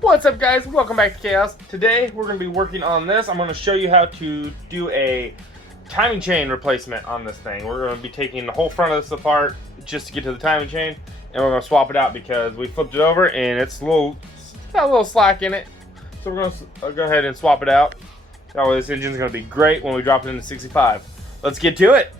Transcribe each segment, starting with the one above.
What's up, guys? Welcome back to Chaos. Today we're going to be working on this. I'm going to show you how to do a timing chain replacement on this thing. We're going to be taking the whole front of this apart just to get to the timing chain, and we're going to swap it out because we flipped it over and it's got a little slack in it. So we're going to go ahead and swap it out. That way this engine's going to be great when we drop it into 65. Let's get to it.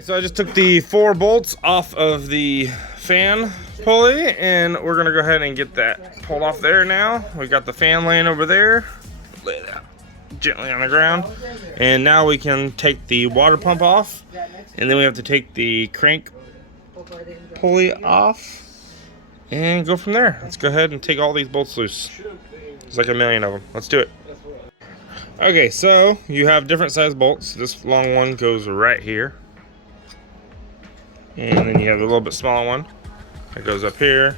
So I just took the 4 bolts off of the fan pulley, and we're gonna go ahead and get that pulled off there now. We got the fan laying over there. Lay it out gently on the ground. And now we can take the water pump off, and then we have to take the crank pulley off and go from there. Let's go ahead and take all these bolts loose. There's like a million of them. Let's do it. Okay, so you have different size bolts. This long one goes right here. And then you have a little bit smaller one that goes up here,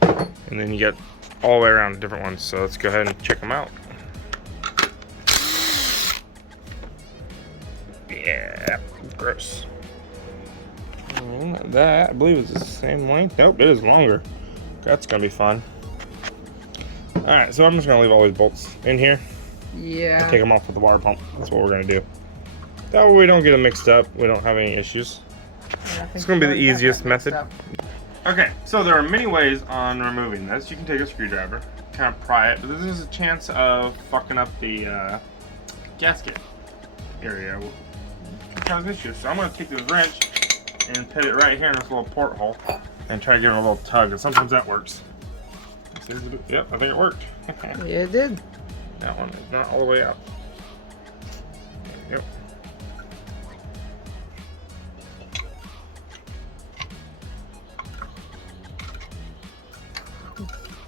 and then you get all the way around different ones. So let's go ahead and check them out. Yeah, gross. That I believe is the same length. Nope, it is longer. That's gonna be fun. All right, so I'm just gonna leave all these bolts in here. Yeah. Take them off with the water pump. That's what we're gonna do. That way we don't get them mixed up. We don't have any issues. It's going to be the easiest method. Okay, so there are many ways on removing this. You can take a screwdriver, kind of pry it, but this is a chance of fucking up the gasket area. Cause issues. So I'm going to take this wrench and put it right here in this little porthole and try to give it a little tug, and sometimes that works. Yep, I think it worked. Yeah, it did. That one is not all the way out. Yep.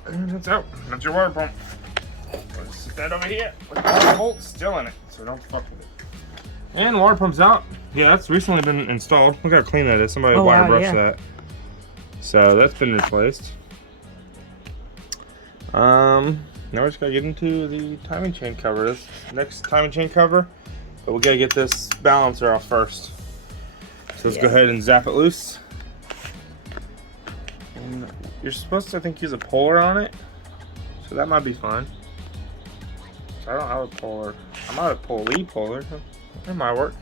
And that's out. That's your water pump. Let's set that over here with the bolts still in it, so don't fuck with it. And the water pump's out. Yeah, that's recently been installed. Look how clean that is. Somebody wire brushed that. So that's been replaced. Now we just gotta get into the timing chain cover. This next timing chain cover, but we gotta get this balancer off first. So let's go ahead and zap it loose. And you're supposed to, I think, use a puller on it, so that might be fine. So I don't have a puller. I might have pulled a puller. That might work.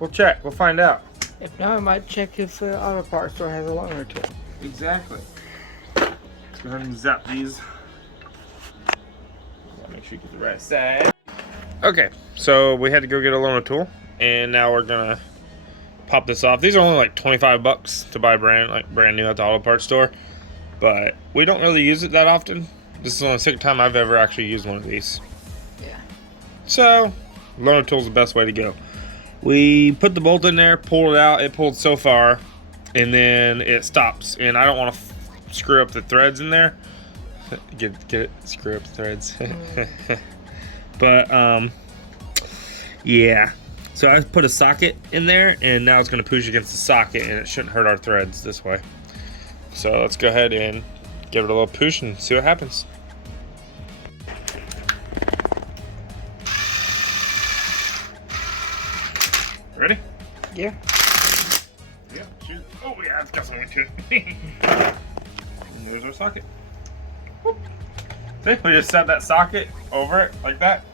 We'll check. We'll find out. If not, I might check if the auto parts store has a longer tool. Exactly. Let's go ahead and zap these. Make sure you get the right side. Okay, so we had to go get a loaner tool, and now we're gonna pop this off. These are only like 25 bucks to buy brand new at the auto parts store, but we don't really use it that often. This is the only second time I've ever actually used one of these. Yeah. So loaner tool is the best way to go. We put the bolt in there, pulled it out. It pulled so far, and then it stops. And I don't want to screw up the threads in there. Get it? Screw up the threads. But yeah. So I put a socket in there, and now it's going to push against the socket, and it shouldn't hurt our threads this way. So let's go ahead and give it a little push and see what happens. Ready? yeah. Yeah. Shoot. Oh yeah, it's got something to it. And there's our socket. Whoop. See, we just set that socket over it like that,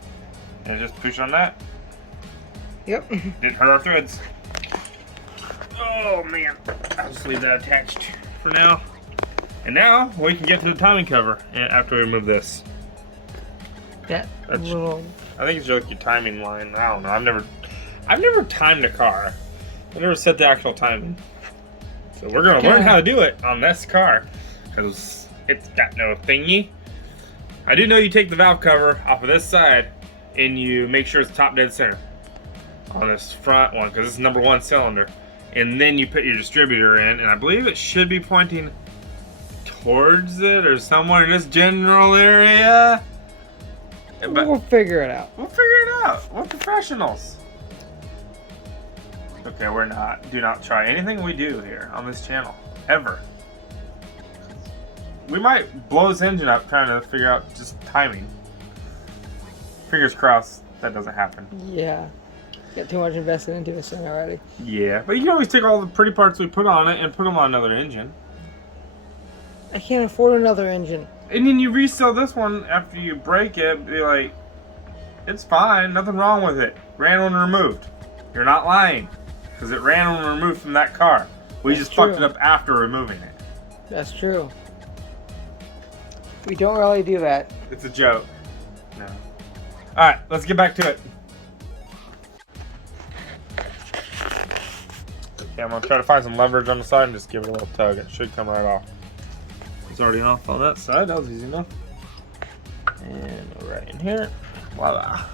and just push on that. Yep. Didn't hurt our threads. Oh man, I'll just leave that attached for now. And now we can get to the timing cover after we remove this. That little. I think it's like your timing line. I don't know. I've never timed a car. I've never set the actual timing. So we're gonna learn how to do it on this car because it's got no thingy. I do know you take the valve cover off of this side and you make sure it's top dead center on this front one because it's #1 cylinder, and then you put your distributor in, and I believe it should be pointing towards it or somewhere in this general area. We'll figure it out. We'll figure it out. We're professionals. Okay, we're not. Do not try anything we do here on this channel. Ever. We might blow this engine up trying to figure out just timing. Fingers crossed that doesn't happen. Yeah. Got too much invested into this thing already. Yeah, but you can always take all the pretty parts we put on it and put them on another engine. I can't afford another engine. And then you resell this one after you break it, be like, it's fine, nothing wrong with it. Ran and removed. You're not lying. Because it ran and removed from that car. We just fucked it up after removing it. That's true. We don't really do that. It's a joke. No. Alright, let's get back to it. Okay, I'm going to try to find some leverage on the side and just give it a little tug. It should come right off. It's already off on that side. That was easy enough. And right in here. Voila.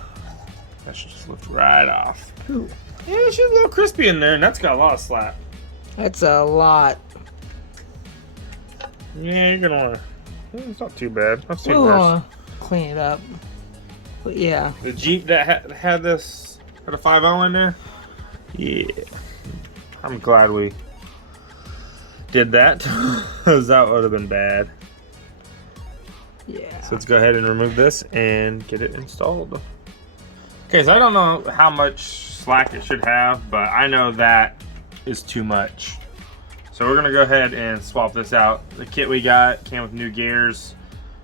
That should just lift right off. Ooh. Yeah, it should be a little crispy in there, and that's got a lot of slap. That's a lot. Yeah, you're gonna wanna. It's not too bad. I've seen worse. Clean it up. But yeah. The Jeep that had this had a 5.0 in there. Yeah, I'm glad we did that, because that would have been bad. Yeah. So let's go ahead and remove this and get it installed. Okay, so I don't know how much slack it should have, but I know that is too much. So we're gonna go ahead and swap this out. The kit we got came with new gears,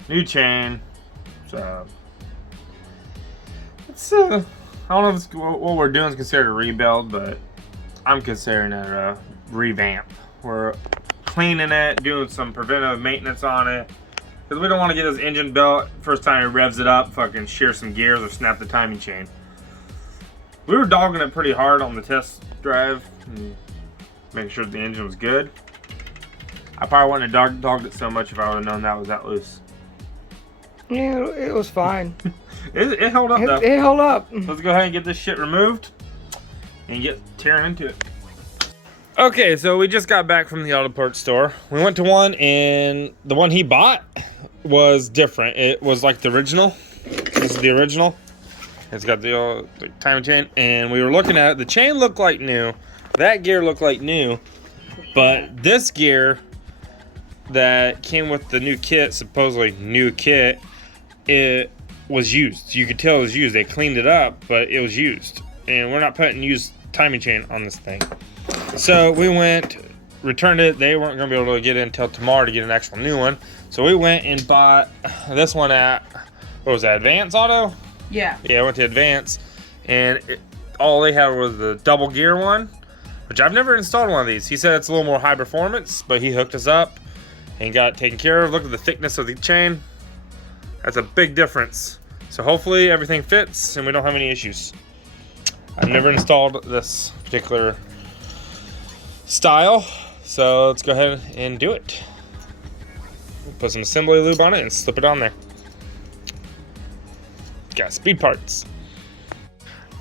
new chain. So it's I don't know if it's, what we're doing is considered a rebuild, but I'm considering it a revamp. We're cleaning it, doing some preventive maintenance on it, because we don't want to get this engine built. First time it revs it up, fucking shear some gears or snap the timing chain. We were dogging it pretty hard on the test drive, and making sure the engine was good. I probably wouldn't have dogged it so much if I would have known that was that loose. Yeah, it was fine. It held up though. It held up. Let's go ahead and get this shit removed and get tearing into it. Okay, so we just got back from the auto parts store. We went to one, and the one he bought was different. It was like the original. This is the original. It's got the old timing chain, and we were looking at it. The chain looked like new. That gear looked like new, but this gear that came with the new kit, supposedly new kit, it was used. You could tell it was used. They cleaned it up, but it was used. And we're not putting used timing chain on this thing. So we went, returned it. They weren't going to be able to get it until tomorrow to get an actual new one. So we went and bought this one at, what was that, Advance Auto? Yeah. Yeah, I went to Advance, and all they had was the double gear one, which I've never installed one of these. He said it's a little more high performance, but he hooked us up and got it taken care of. Look at the thickness of the chain. That's a big difference. So hopefully everything fits and we don't have any issues. I've never installed this particular style, so let's go ahead and do it. Put some assembly lube on it and slip it on there. Got speed parts.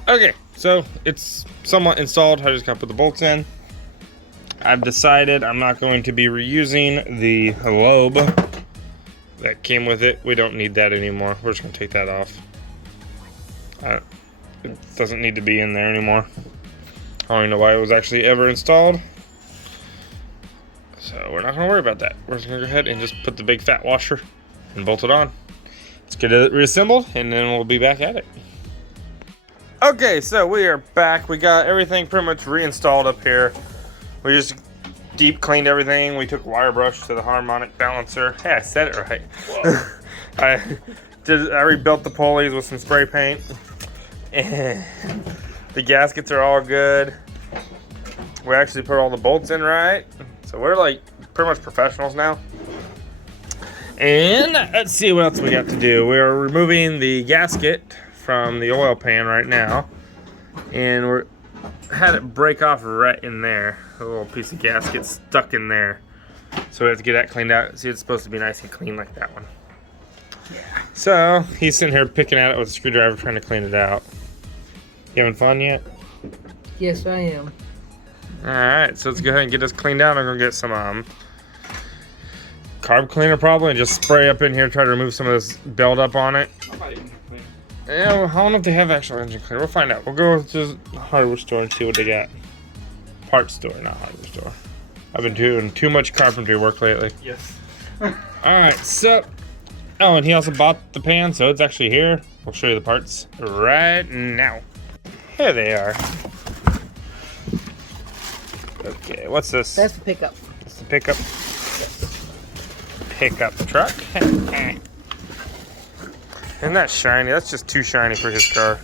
Okay, so it's somewhat installed. I just gotta put the bolts in. I've decided I'm not going to be reusing the lobe that came with it. We don't need that anymore. We're just gonna take that off. It doesn't need to be in there anymore. I don't even know why it was actually ever installed. So we're not gonna worry about that. We're just gonna go ahead and just put the big fat washer and bolt it on. Let's get it reassembled and then we'll be back at it. Okay, so we are back. We got everything pretty much reinstalled up here. We just deep cleaned everything. We took wire brush to the harmonic balancer. Hey, I said it right. I rebuilt the pulleys with some spray paint. And the gaskets are all good. We actually put all the bolts in right. So we're like pretty much professionals now. And let's see what else we got to do. We're removing the gasket from the oil pan right now. And we're had it break off right in there. A little piece of gasket stuck in there. So we have to get that cleaned out. See, it's supposed to be nice and clean like that one. Yeah. So he's sitting here picking at it with a screwdriver trying to clean it out. You having fun yet? Yes, I am. Alright, so let's go ahead and get this cleaned out. I'm going to get some carb cleaner probably and just spray up in here, try to remove some of this buildup on it. Yeah, well, I don't know if they have actual engine cleaner. We'll find out. We'll go to the hardware store and see what they got. Parts store, not hardware store. I've been doing too much carpentry work lately. Yes. Alright, so... Oh, and he also bought the pan, so it's actually here. We'll show you the parts right now. Here they are. Okay, what's this? That's the pickup. It's the pickup. Pickup truck. Isn't that shiny? That's just too shiny for his car.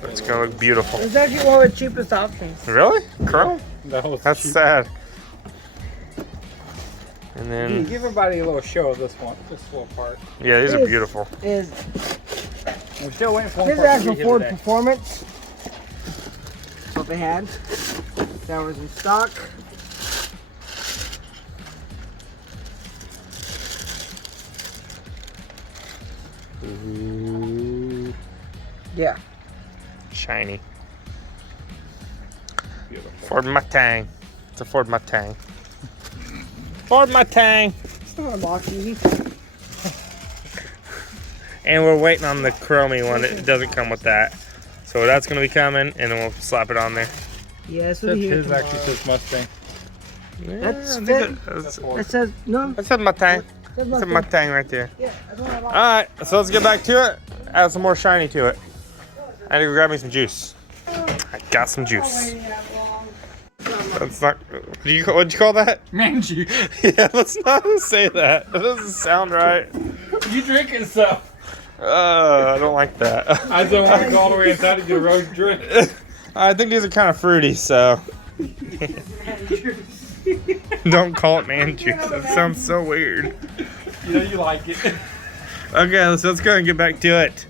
But it's gonna look beautiful. It's actually one of the cheapest options. Really? Chrome? That's cheap. sad. And You then, give everybody a little show of this little part. yeah, these are This beautiful. Is We're still waiting for one this part to actual be here Ford today. Performance? That's what they had. That was in stock. Ooh, Yeah. shiny. Beautiful. Ford Mustang. It's a Ford Mustang. Ford Mustang. It's not a box easy. And we're waiting on the chromey one. It doesn't come with that. So that's gonna be coming, and then we'll slap it on there. Yes, it'll be here His tomorrow. actually says Mustang. That's I think fit. That's It says no. That said Mustang. That's That's a Mustang right there. Yeah, that's what I bought. Alright, so let's get back to it. Add some more shiny to it. I need to go grab me some juice. I got some juice. That's not. What'd you call that? Man, you Yeah, let's not say that. That doesn't sound right. drinking stuff. I don't like that. I don't want to go all the way inside and do a road drink. I think these are kind of fruity, so. Don't call it man juice. That sounds so weird. You know you like it. Okay, let's go ahead and get back to it.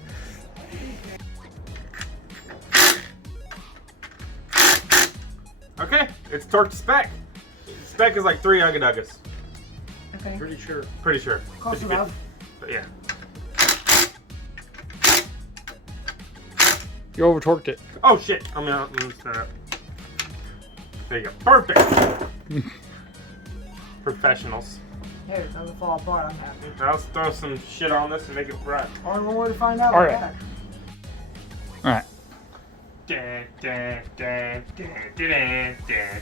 Okay, it's torque to spec. Spec is like 3 Ugga Duggas. Okay. Pretty sure. Pretty sure. Close 50-50. enough. But yeah. You over torqued it. Oh shit! I'm gonna set it up. There you go. Perfect. Professionals. Hey, it doesn't fall apart. I'm happy. Now let's throw some shit on this and make it run. Only one way to find out. All about right. that. All right. Dun, dun, dun, dun, dun, dun,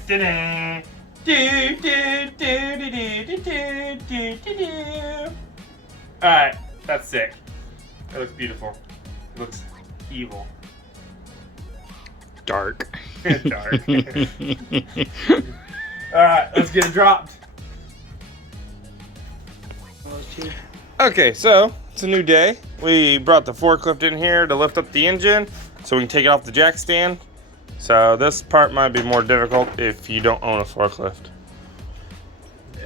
dun, dun. Do, do, do, do, do, do, do, do, do. Alright, that's sick. That looks beautiful. It looks evil. Dark. Dark. Alright, let's get it dropped. Well, it's cheap. Okay, so it's a new day. We brought the forklift in here to lift up the engine so we can take it off the jack stand. So this part might be more difficult if you don't own a forklift.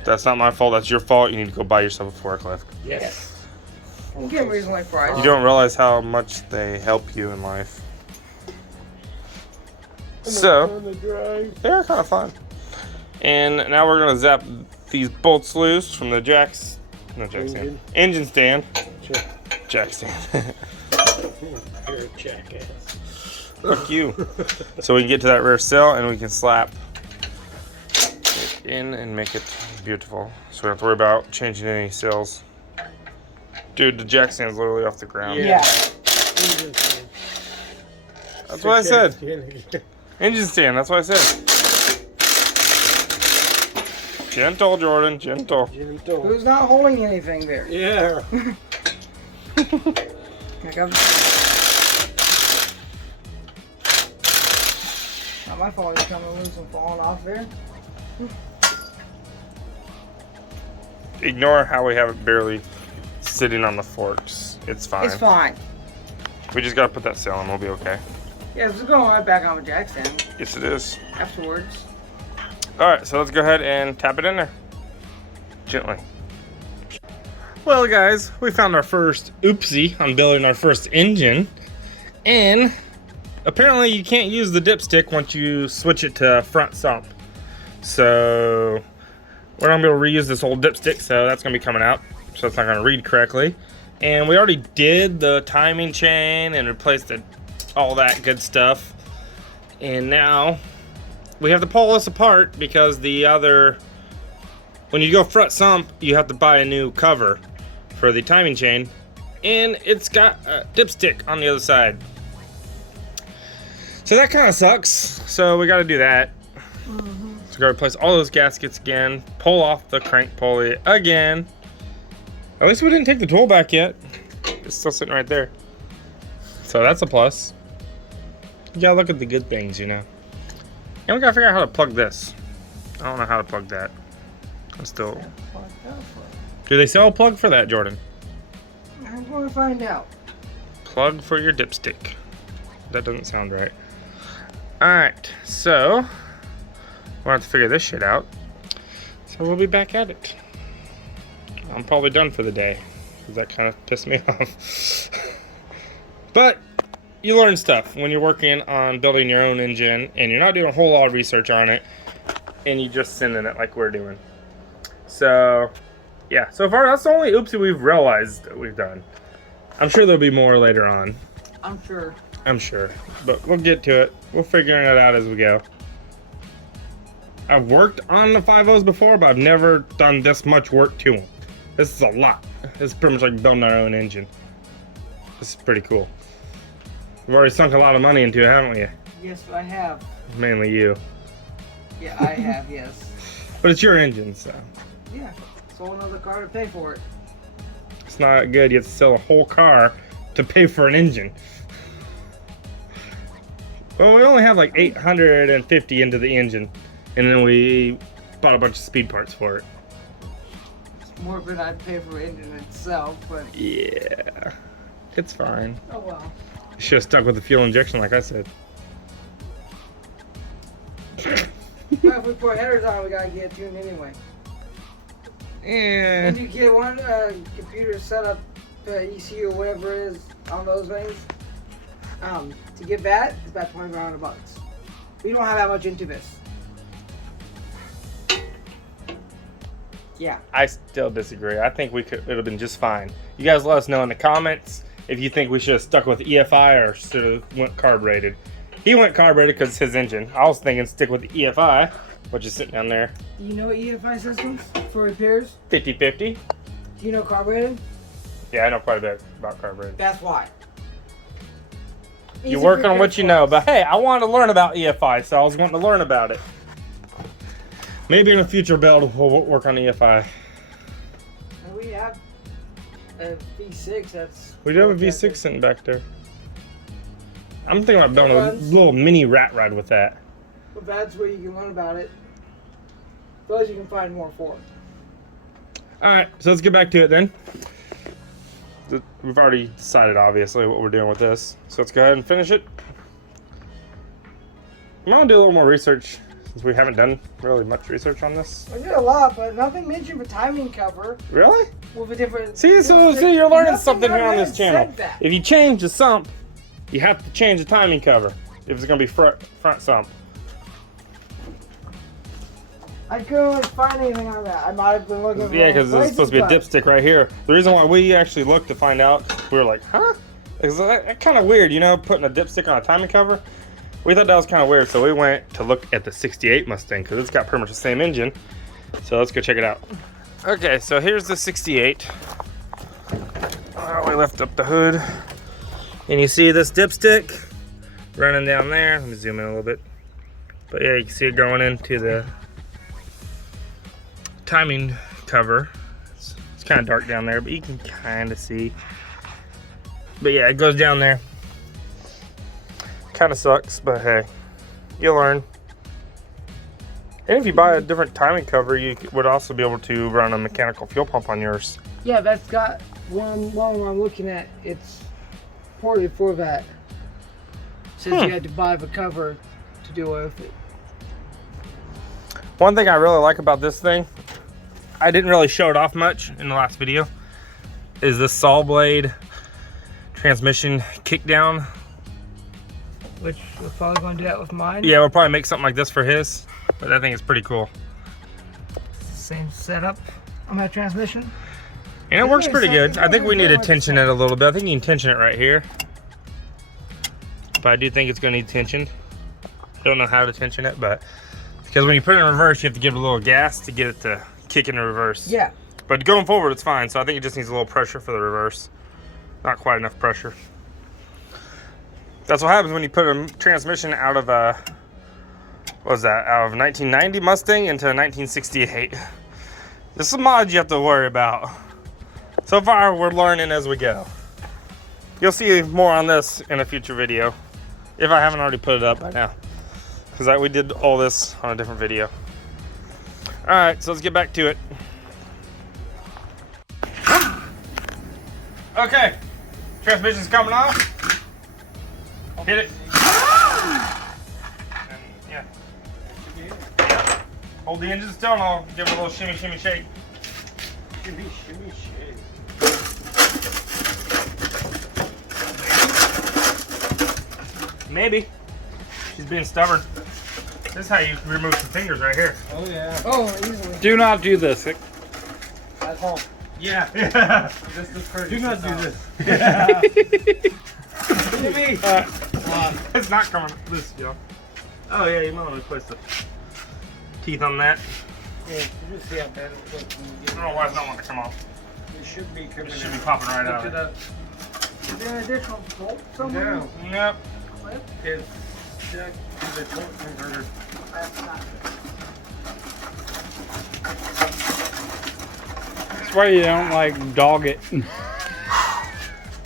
That's not my fault, that's your fault. You need to go buy yourself a forklift. Yes. You get reasonably priced. You don't realize how much they help you in life. So, they're kind of fun. And now we're gonna zap these bolts loose from the jacks. No, jack stand. Engine stand. Sure. Jack stand. You're a jackass. Fuck you. So we can get to that rear sill and we can slap it in and make it beautiful. So we don't have to worry about changing any sills. Dude, the jack stand's literally off the ground. Yeah. That's what I said. Engine stand, that's what I said. Gentle, Jordan, gentle. Who's not holding anything there? Yeah. Like I'm... Not my fault he's coming loose and falling off there. Ignore how we have it barely sitting on the forks. It's fine. It's fine. We just gotta put that sail on, we'll be okay. Yeah, it's going right back on the jack stand Yes, it is. afterwards. Alright, so let's go ahead and tap it in there. Gently. Well, guys, we found our first oopsie on building our first engine. And apparently you can't use the dipstick once you switch it to front sump. So we're not gonna be able to reuse this old dipstick, so that's gonna be coming out. So it's not gonna read correctly. And we already did the timing chain and replaced all that good stuff. And now we have to pull this apart because the other, when you go front sump, you have to buy a new cover for the timing chain. and it's got a dipstick on the other side. So that kind of sucks. So we got to do that. So we got to replace all those gaskets again, pull off the crank pulley again. At least we didn't take the tool back yet. It's still sitting right there. So that's a plus. You gotta look at the good things, you know. And we gotta figure out how to plug this. I don't know how to plug that. I'm still. Do they sell a plug for that, Jordan? I'm going to find out. Plug for your dipstick. That doesn't sound right. Alright, so we'll have to figure this shit out. So we'll be back at it. I'm probably done for the day, because that kind of pissed me off. But you learn stuff when you're working on building your own engine and you're not doing a whole lot of research on it and you just sending it like we're doing. So yeah, so far that's the only oopsie we've realized that we've done. I'm sure there'll be more later on. I'm sure. I'm sure, but we'll get to it. We'll figure it out as we go. I've worked on the 5.0s before, but I've never done this much work to them. This is a lot. This is pretty much like building our own engine. This is pretty cool. We've already sunk a lot of money into it, haven't we? Yes, I have. Mainly you. Yeah, I have, yes. But it's your engine, so. Yeah, sold another car to pay for it. It's not good. You have to sell a whole car to pay for an engine. Well, we only have like 850 into the engine, and then we bought a bunch of speed parts for it. It's more than I'd pay for the engine itself, but... Yeah, it's fine. Oh well. You should have stuck with the fuel injection like I said. But if we put headers on, we gotta get it tuned anyway. Yeah. If you get one computer set up, ECU or whatever it is on those things, to get that, it's about $2,500. We don't have that much into this. Yeah. I still disagree. I think it would have been just fine. You guys let us know in the comments if you think we should have stuck with EFI or should have went carbureted. He went carbureted because it's his engine. I was thinking stick with the EFI, which is sitting down there. Do you know EFI systems for repairs? 50-50. Do you know carbureted? Yeah, I know quite a bit about carbureted. That's why. You work on what you know, but hey, I wanted to learn about EFI, so I was wanting to learn about it. Maybe in a future build we'll work on EFI. And we have a V6 that's... We do have a V6 sitting back there. I'm thinking about building a little mini rat ride with that. But that's where you can learn about it. Those you can find more for. Alright, so let's get back to it then. We've already decided, obviously, what we're doing with this. So let's go ahead and finish it. I'm going to do a little more research, since we haven't done really much research on this. I did a lot, but nothing mentioned for timing cover. Really? With a different... See, you're learning something here on this channel. If you change the sump, you have to change the timing cover. If it's going to be front sump. I couldn't find anything on that. I might have been looking for... Yeah, because it's supposed to be a dipstick right here. The reason why we actually looked to find out, we were like, huh? Is that kind of weird, you know, putting a dipstick on a timing cover? We thought that was kind of weird, so we went to look at the 68 Mustang, because it's got pretty much the same engine. So let's go check it out. Okay, so here's the 68. We lift up the hood, and you see this dipstick running down there. Let me zoom in a little bit. But yeah, you can see it going into the timing cover. It's kind of dark down there, but you can kind of see. But yeah, it goes down there. Kind of sucks, but hey, you'll learn. And if you buy a different timing cover, you would also be able to run a mechanical fuel pump on yours. Yeah, that's got one I'm looking at. It's poorly for that. Says you had to buy the cover to do it with it. One thing I really like about this thing, I didn't really show it off much in the last video, is this saw blade transmission kickdown. Which we're probably going to do that with mine. Yeah, we'll probably make something like this for his, but I think it's pretty cool. Same setup on that transmission. And it works pretty good. I think we need to tension it a little bit. I think you can tension it right here. But I do think it's going to need tension. Don't know how to tension it, but because when you put it in reverse, you have to give it a little gas to get it to kick in reverse. Yeah. But going forward, it's fine. So I think it just needs a little pressure for the reverse. Not quite enough pressure. That's what happens when you put a transmission out of a, what was that, out of a 1990 Mustang into a 1968. This is mods you have to worry about. So far, we're learning as we go. You'll see more on this in a future video, if I haven't already put it up by now, because we did all this on a different video. All right, so let's get back to it. Okay, transmission's coming off. Hit it. And, yeah. Hold the engine still and I'll give it a little shimmy, shimmy, shake. Shimmy, shimmy, shake. Maybe. She's being stubborn. This is how you remove some fingers right here. Oh yeah. Oh, easily. Do not do this. At home. Yeah. Yeah. This is pretty. Do not do this. Yeah. Jimmy. It's not coming loose, yo. Oh yeah, you might want to twist the teeth on that. Yeah, you just see how bad it looks when you I get don't know why it's not wanting to come off. it. Should be coming It should be out. popping right out Lift of it it. up. Is there an additional bolt somewhere? No. Yep. Clip? It's stuck to the torque converter. That's not That's why you don't like dog it.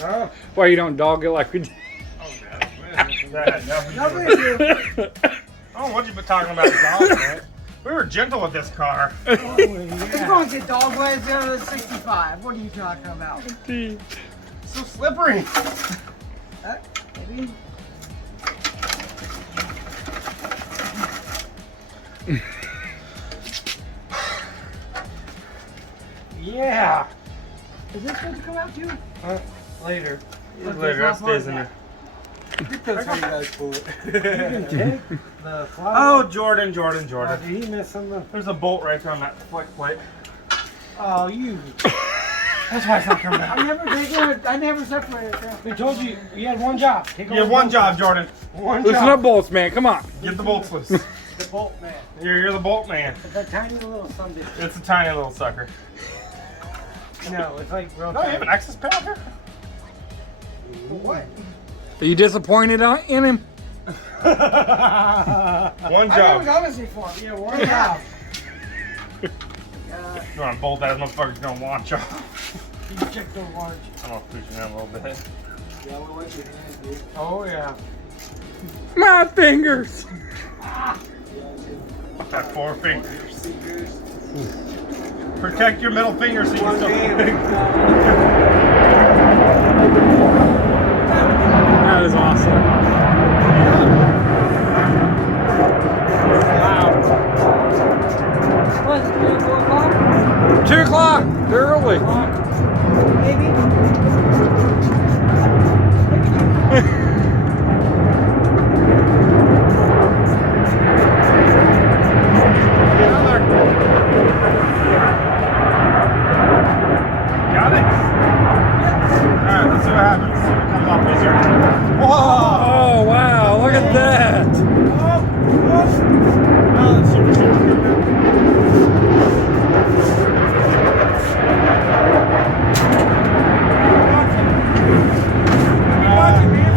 Oh. Why you don't dog it like we did. That had nothing to do nothing with to it. do. I don't know what you've been talking about, dog, man. We were gentle with this car. It's going to get dog legs out of the 65. What are you talking about? So slippery. Maybe. Yeah. Is this supposed to come out too? Later. Later, that stays in there. That's how you guys pull it. You can take the fly. Oh, Jordan. Did he miss something? There's a bolt right there on that flex plate. Oh, you. That's why it's not coming out. I never separated it. We told you you had one job. Take You have one job, Jordan. One Loosen job. up, bolts, man. Come on. Get the bolts loose. The bolt man. You're the bolt man. It's a tiny little sunday. It's a tiny little sucker. No, it's like real No, you have tiny. an access panel here? What? Are you disappointed in him? One I never job. done this before. Yeah, one job. You want to bolt that motherfucker's gonna launch off. You check the launch. I'm gonna push it in a little bit. Yeah, we'll let you in, dude. Oh, yeah. My fingers. Got 4 fingers. Protect your middle finger so you can still. That is awesome. What? 3 or 4 o'clock? 2 o'clock. Early. Maybe. Got it? Alright, let's see what happens. See what comes off easier. Whoa! Oh, wow. Look at that. Oh, that's super cool.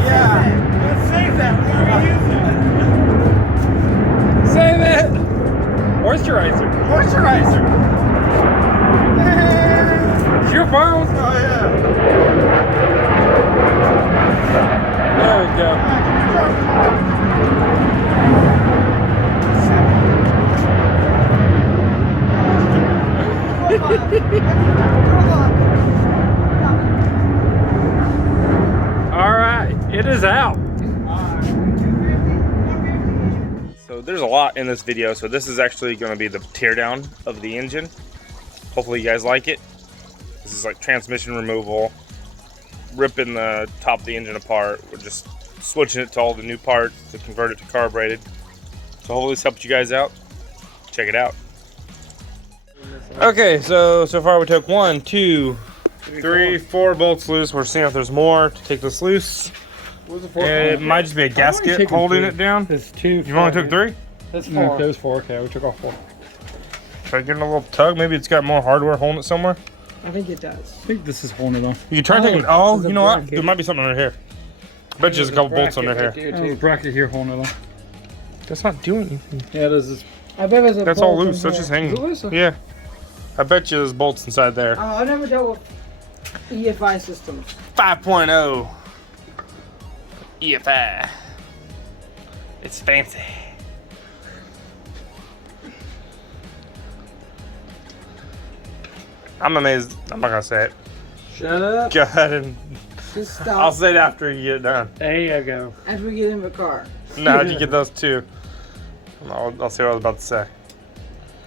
Yeah. Let's save that. We're going to use it. Save it. Moisturizer. Moisturizer. It's your phone. Oh yeah. There we go. All right, it is out. So there's a lot in this video. So this is actually going to be the teardown of the engine. Hopefully you guys like it. This is like transmission removal, ripping the top of the engine apart. We're just switching it to all the new parts to convert it to carbureted. So hopefully this helped you guys out. Check it out. Okay, so far we took 1, 2, 3, 4 bolts loose. We're seeing if there's more to take this loose. It might just be a gasket taken holding 3. it down. It's 2. You only took 3? That's No, 4. that was 4. Okay, we took off 4. Try getting a little tug. Maybe it's got more hardware holding it somewhere. I think it does. I think this is holding it on. You can try taking. Oh, there's a you know what? bracket. There might be something under here. I bet you there's a couple bolts under here. There's a bracket here holding it on. That's not doing anything. Yeah, this is. I bet there's a That's all bolt in loose. That's here. just hanging. Loose? Yeah. I bet you there's bolts inside there. Oh, I never dealt with EFI systems. 5.0 EFI. It's fancy. I'm amazed. I'm not gonna say it. Shut up. Go ahead and Just I'll stop say it after you get it done. There you go. after we get in the car. No, you get those two. I'll see what I was about to say.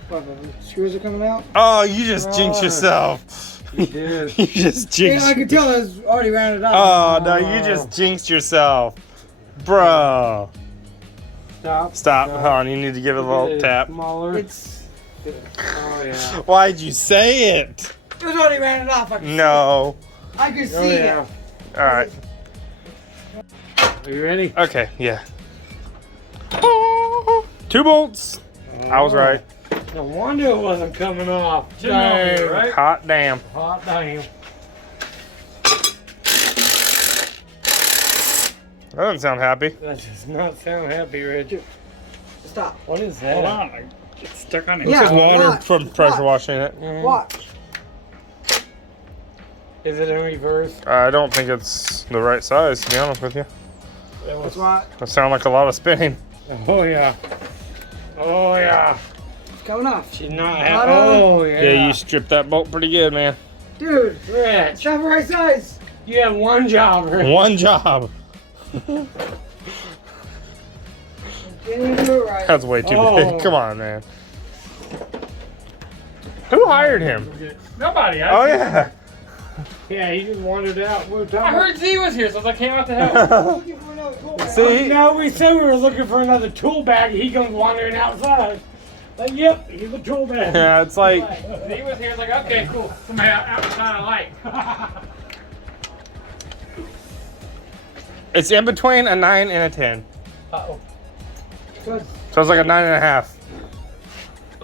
What, the screws are coming out? Oh, you just jinxed Oh. yourself. You did. You just Yeah, jinxed. I could tell it was already rounded up. Oh no, you just jinxed yourself, bro. Stop. Stop. Hold on, you need to give it a little tap. Smaller. It's Oh yeah. Why'd you say it? It was already rounded off. No. I could see Oh yeah. it. All right. Are you ready? Okay. Yeah. 2 bolts. I was right. No wonder it wasn't coming off. Dang. Right? Hot damn. Hot damn. That doesn't sound happy. That does not sound happy, Rich. Stop. What is that? Hold on, it's stuck on it. Yeah. It's water watch, from pressure watch. washing it. Watch. Is it in reverse? I don't think it's the right size, to be honest with you. That's why That sounds like a lot of spinning. Oh yeah. Oh yeah. it's coming off. She's not. Hold on. Oh yeah. Yeah, you stripped that bolt pretty good, man. Dude, Rich, it's not the right size. you have one job, Rich. One job. Didn't even do it right. That's way too Oh. big. Come on, man. Who hired him? Nobody. Oh yeah. Yeah, he just wandered out. We were talking I heard Z was here, so I came out to help. Looking for another tool. See? No, we said we were looking for another tool bag. He comes wandering outside. Like, yep, here's a tool bag. Yeah, it's like Z was here. It's like, okay, cool. Somebody outside I like. it's in between a 9 and a 10. Uh-oh. So it's, So it's like a 9.5.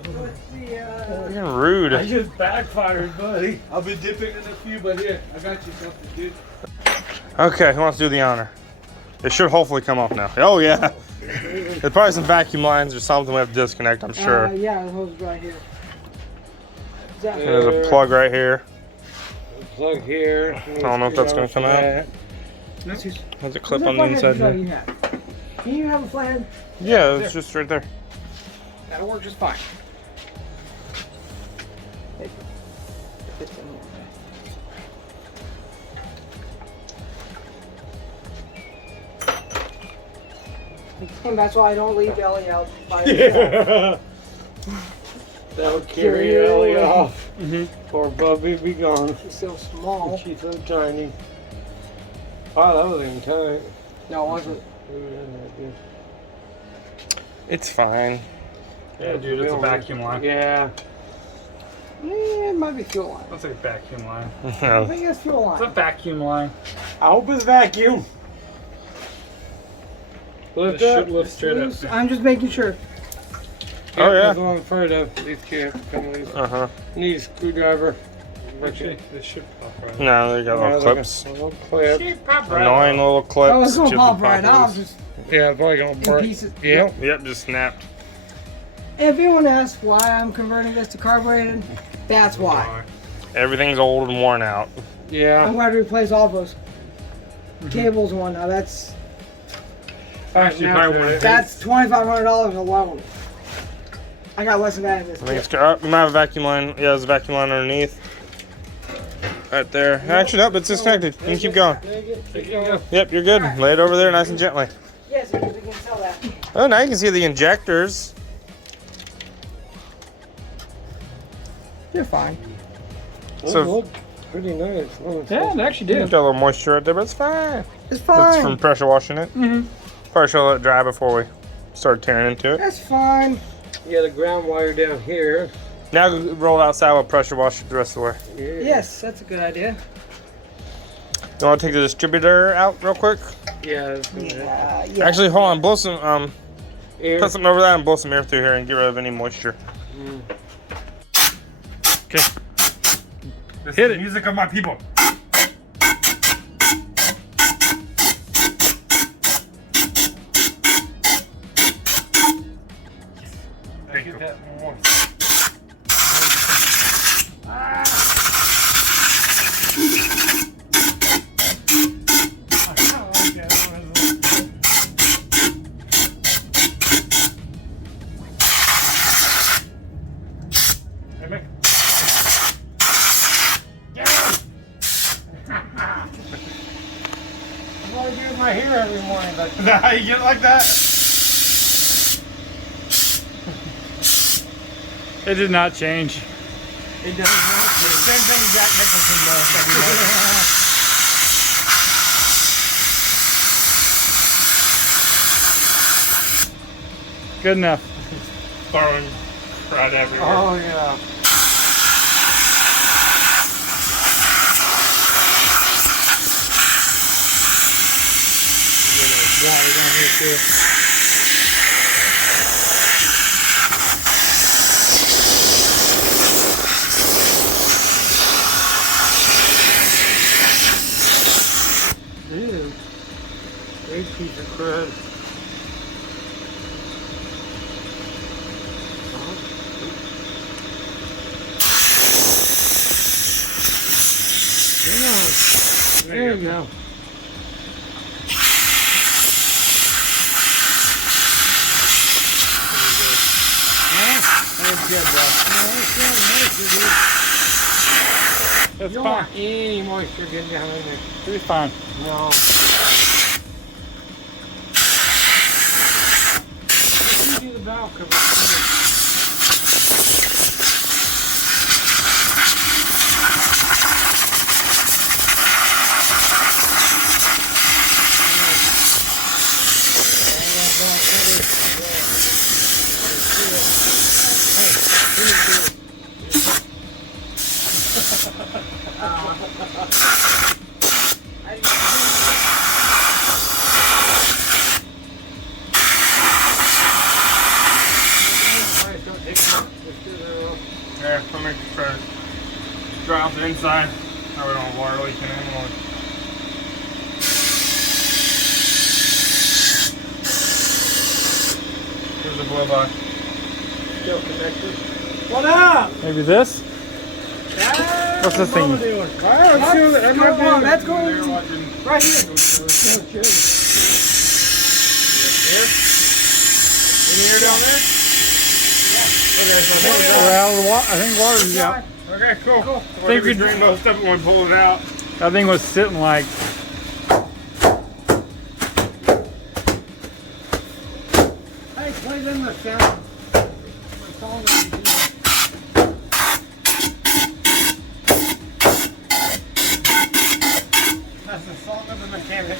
so it's the, You're rude. I just backfired, buddy. I've been dipping in a few, but here, I got you something, dude. Okay, who wants to do the honor? It should hopefully come off now. Oh yeah. There's probably some vacuum lines or something we have to disconnect, I'm sure. yeah, the hose right here. Is that, There's a plug right here. Plug here. I don't know if that's gonna come out. that's just, There's a clip what's on the that inside flathead here. you have? Can you have a flathead? Yeah, it's just right there. That'll work just fine. Fits in here. And that's why I don't leave Ellie out by herself. That would Carry carry her Ellie away. off. Poor Bubby be gone. She's so small. She's so tiny. Oh, that was in tight. No, it wasn't. It's fine. Yeah, dude, it's a vacuum line. Yeah. It might be fuel line. That's like a vacuum line. I think it's fuel It's a line. vacuum line. I hope it's vacuum. Lift It up. should lift straight up. I'm just making sure. Oh, yeah. That's what I'm afraid of. These two have to come loose. Uh-huh. Need a screwdriver. Actually, they should pop right. No, they got little clips. A little clip. She popped right Annoying off. little clips. Oh, it's gonna Should pop be right popping off. loose. Just Yeah, it's probably gonna in break. pieces. Yep. Yep, just snapped. If anyone asks why I'm converting this to carbureted, that's why. Everything's old and worn out. Yeah. I'm going to replace all those cables and whatnot. That's Actually, probably one of that's $2,500 alone. I got less than that in this. I think it's got, we might have a vacuum line. Yeah, there's a vacuum line underneath. Right there. Actually, nope, it's disconnected. You can keep going. Yep, you're good. Lay it over there nice and gently. Yes, because we can sell that. Oh, now you can see the injectors. You're fine. So- Look pretty nice. Look, Yeah, it actually Got did. a little moisture right there, but it's fine. It's That's fine. from pressure washing it. Probably should let it dry before we start tearing into it. That's fine. You got a ground wire down here. Now roll outside, we'll pressure wash it the rest of the way. Yeah. Yes, that's a good idea. You want to take the distributor out real quick? Yeah. That's good. Yeah. Actually, hold on. Blow some, Air. put something over that and blow some air through here and get rid of any moisture. Okay. This Hit is it. the music of my people. Thank you. I'm only doing my hair every morning, but Is that how you get like that? It did not change. it doesn't matter. Same thing Jack Nicholson does every morning. Good enough. Throwing crud everywhere. Oh yeah. Water down here too. Ew. Big piece of crud. There you go. That's good, bro. It's You don't fine. want any moisture getting down in there. It's fine. No. Just do the valve cover. There, I'll make the crud dry off the inside. Now we don't have water leaking anymore. Here's the blow by. Still connected. What up? Maybe this? What's this thing? That's going They're watching. right here. Any air down there? Okay, so Well, I think water's out. okay, cool. Think Think we we- drain most of it when we pull it out. That thing was sitting like. Hey, play them the sound. The song that you do. That's the song of the mechanic.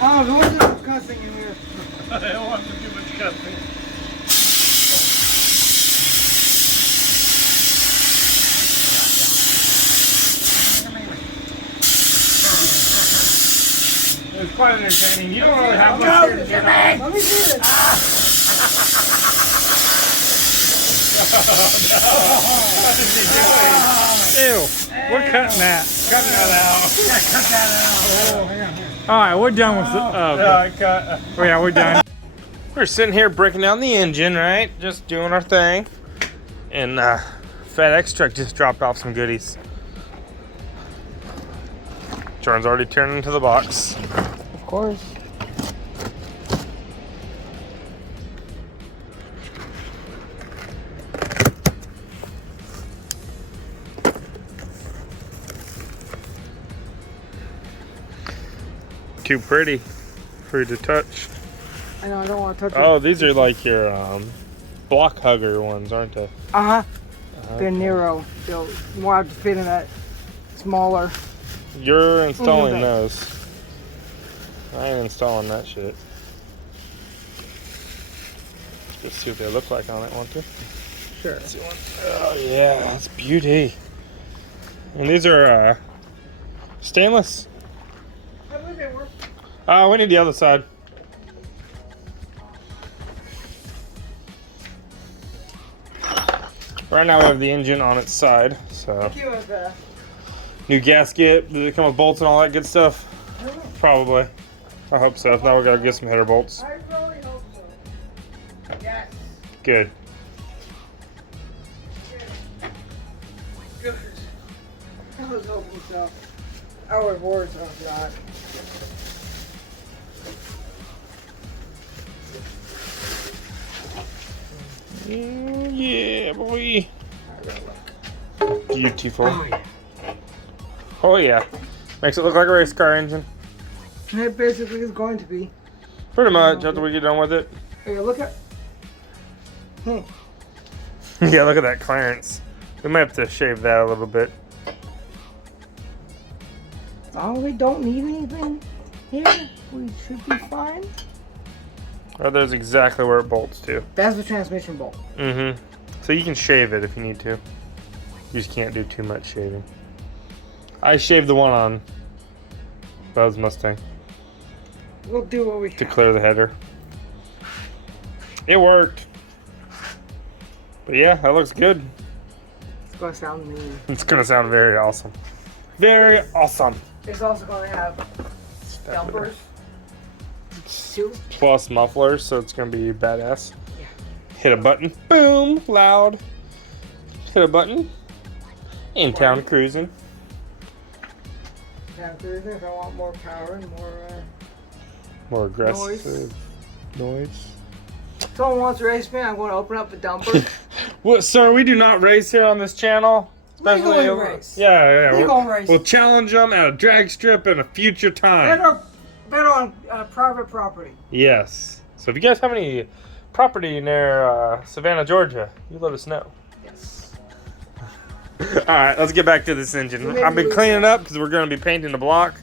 Oh, there wasn't enough cussing in here. I don't want to do much cussing. It was quite entertaining. You don't really have much here to get on. Let me see it. Ew. We're cutting that. Cutting that out. Cut that out. All right, we're done with the. Yeah, I cut. Oh, yeah, we're done. We're sitting here breaking down the engine, right? Just doing our thing. And FedEx truck just dropped off some goodies. Jordan's already turned into the box. Of course. Too pretty for you to touch. I know, I don't want to touch Oh, these are like your block hugger ones, aren't they? it. Uh-huh. They're narrow. So you won't have to fit in that smaller. You're installing Mhm. those. I ain't installing that shit. Just see what they look like on it, want to? Sure. Let's see one. Oh yeah, that's beauty. And these are stainless. I believe they work. We need the other side. Right now we have the engine on its side, so. Thank you, New gasket, does it come with bolts and all that good stuff? Probably. I hope so. If not, we gotta get some header bolts. I really hope so. Yes. Good. Good. I was hoping so. Our words are not. Yeah, boy. Beautiful. Oh, yeah. Oh yeah. Makes it look like a race car engine. It basically is going to be. Pretty much after we get done with it. Hey, look at. Yeah, look at that clearance. We might have to shave that a little bit. Oh, we don't need anything here. We should be fine. Oh, there's exactly where it bolts to. That's the transmission bolt. Mm-hmm. So you can shave it if you need to. You just can't do too much shaving. I shaved the one on Buzz Mustang We'll do what we to can. clear the header. It worked. But yeah, that looks good. It's going to sound mean. It's gonna sound very awesome. Very awesome. It's also going to have dumpers. Too. Plus mufflers, so it's gonna be badass. Yeah. Hit a button, boom, loud. Hit a button. In town cruising. Now, if I want more power and More aggressive noise. someone wants to race me, I'm going to open up the dumper. What, sir? We do not race here on this channel. Legally Especially- race. Yeah. Legal race. We'll challenge them at a drag strip in a future time. Better on private property. Yes. So if you guys have any property near Savannah, Georgia, you let us know. Yes. All right, let's get back to this engine. I've been cleaning it up because we're going to be painting the block.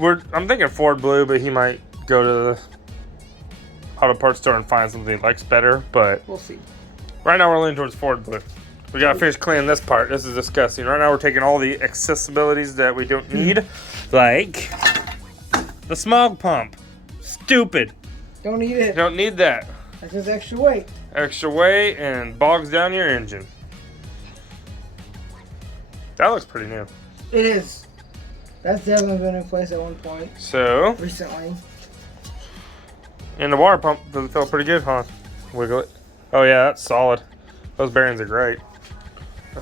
I'm thinking Ford blue, but he might go to the auto parts store and find something he likes better. But We'll see. right now we're leaning towards Ford blue. We got to finish cleaning this part. This is disgusting. Right now we're taking all the accessibilities that we don't need, like the smog pump. Stupid. Don't need it. Don't need that. That's just extra weight. Extra weight and bogs down your engine. That looks pretty new. It is. That's definitely been in place at one point So, recently. and the water pump does feel pretty good, huh? Wiggle it. Oh yeah, that's solid. Those bearings are great.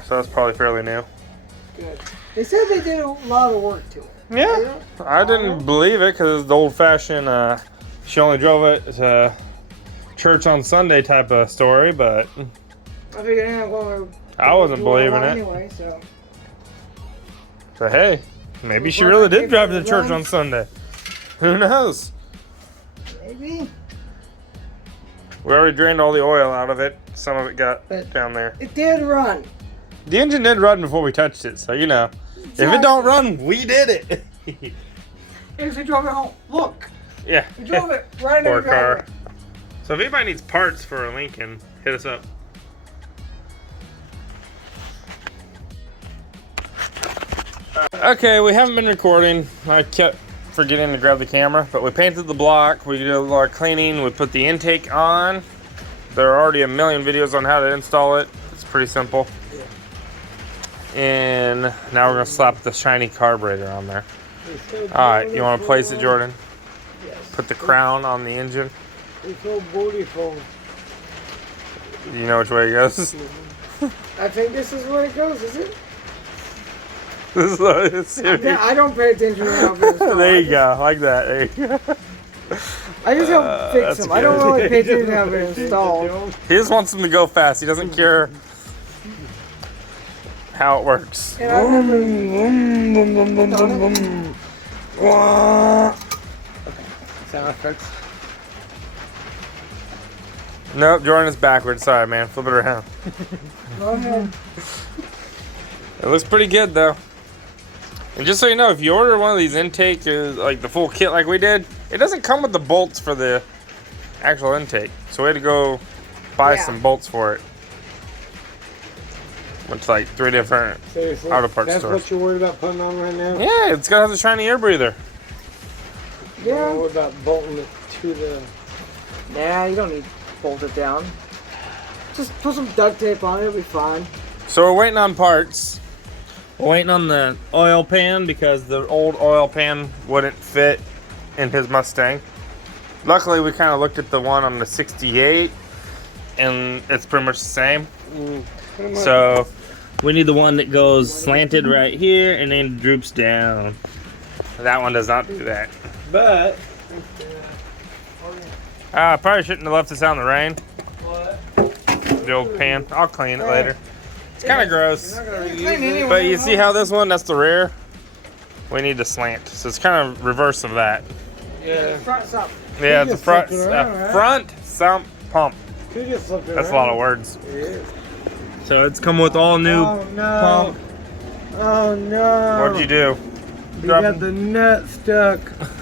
So that's probably fairly new. Good. They said they did a lot of work to it. Yeah, I didn't believe it because it's the old-fashioned. She only drove it to church on Sunday type of story, but I figured I'm going to. I wasn't believing it. Anyway, so. But hey, maybe she really did drive to church on Sunday. Who knows? Maybe. We already drained all the oil out of it. Some of it got But- down there. It did run. The engine did run before we touched it, so you know. If it don't run, we did it. If we drove it home, look. Yeah. We drove it right in Poor the driveway. car. So if anybody needs parts for a Lincoln, hit us up. Okay, we haven't been recording. I kept forgetting to grab the camera, but we painted the block. We did a lot of cleaning. We put the intake on. There are already a million videos on how to install it. It's pretty simple. And now we're gonna slap the shiny carburetor on there. All right, you want to place it, Jordan? Yes. Put the crown on the engine. It's so beautiful. You know which way it goes. I think this is where it goes, is it? I don't pay attention to how it's installed. There you go, like that. There you go. I just help fix that's them. I don't good. really pay attention to how it's installed. He just wants them to go fast. He doesn't care how it works. And I remember. Sound effects. Nope, Jordan is backwards. Sorry, man. Flip it around. Go ahead. It looks pretty good, though. And just so you know, if you order one of these intake, like the full kit like we did, it doesn't come with the bolts for the actual intake. So we had to go buy some bolts for it. Went to like 3 different Seriously, auto parts that's stores. what you're worried about putting on right now? Yeah, it's got to have the shiny air breather. Yeah. What about bolting it to the... Nah, you don't need to bolt it down. Just put some duct tape on it, it'll be fine. So we're waiting on parts. We're waiting on the oil pan because the old oil pan wouldn't fit in his Mustang. Luckily, we kind of looked at the one on the 68, and it's pretty much the same. So we need the one that goes slanted right here and then droops down. That one does not do that. But I probably shouldn't have left this out in the rain. what? The old pan. I'll clean it later. It's kind of gross. Clean anyway. But you see how this one, that's the rear? We need to slant. So it's kind of reverse of that. Yeah. Front something. Yeah, it's a just front, flip it around, right? front sump pump. You just flip it That's a lot of around. words. Yeah. So it's come with all new Oh no. pump. Oh no. What'd you do? You Drop got the nut stuck.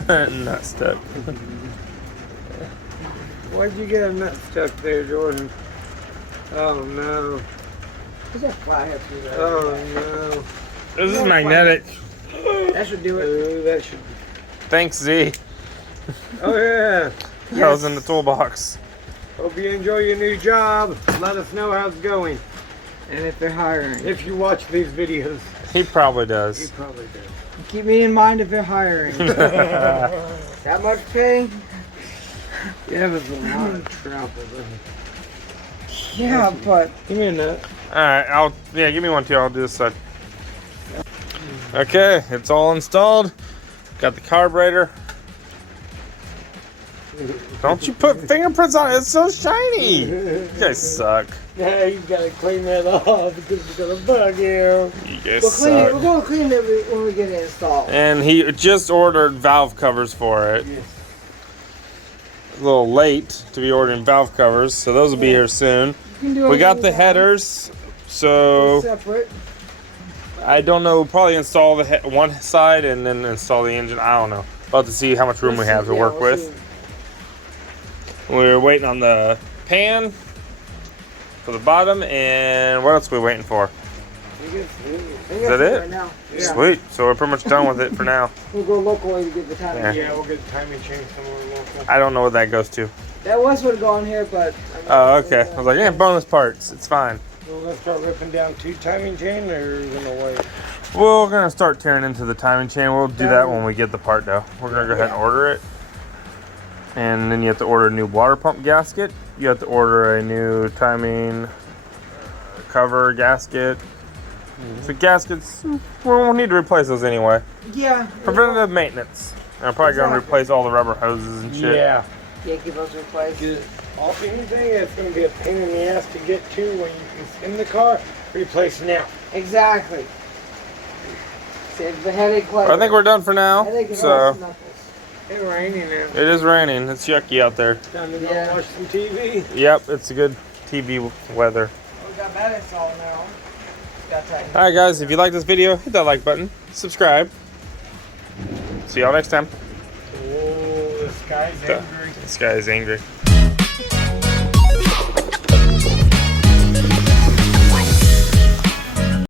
Not stuck. Why'd you get a nut stuck there, Jordan? Oh no. There's a flathead through there. Oh This is magnetic. That should do no. it. Ooh, that should. Thanks, Z. Oh yeah. That was in the toolbox. Hope you enjoy your new job. Let us know how it's going. And if they're hiring. If you watch these videos, He probably you does. probably do. Keep me in mind if they're hiring. That much pay? Yeah, there's a lot of trouble. Yeah, but Give me a nut. Alright, give me one too. I'll do this side. Okay, it's all installed. Got the carburetor. Don't you put fingerprints on it? It's so shiny. You guys suck. Now you gotta clean that off because it's gonna bug you. You guys we'll clean it. We're suck. going to clean it when we get it installed. And he just ordered valve covers for it. Yes. A little late to be ordering valve covers, so those will be here soon. You can do We got everything the with headers, so separate. I don't know. We'll probably install the one side and then install the engine. I don't know. About to see how much room we have to work with. We're waiting on the pan for the bottom, and what else are we waiting for? Is that it? Right now. Yeah. Sweet. So we're pretty much done with it for now. We'll go locally to get the time. Yeah. Yeah, we'll get the timing chain somewhere local. I don't know what that goes to. That was going to go on here, but. Oh, okay. I was like, yeah, bonus parts. It's fine. Well, let's start ripping down 2 timing chain, or are we gonna wait? We're gonna start tearing into the timing chain. We'll do that when we get the part though. We're gonna go ahead and order it. And then you have to order a new water pump gasket. You have to order a new timing cover gasket. So gaskets, we'll need to replace those anyway. Yeah. Preventative maintenance. And I'm probably gonna replace all the rubber hoses and shit. Yeah. Yeah, keep those replaced. All anything that's gonna be a pain in the ass to get to when you can spin the car, replace now. Exactly. Save the headache later. I think we're done for now. Headache is So always knuckles. It's raining now. it is raining. It's yucky out there. Time to go Yeah. watch some TV. Yep, it's a good TV weather. We got that installed now. Got that. Alright guys, if you like this video, hit that like button, subscribe. See y'all next time. Oh, the sky's angry. This guy is angry.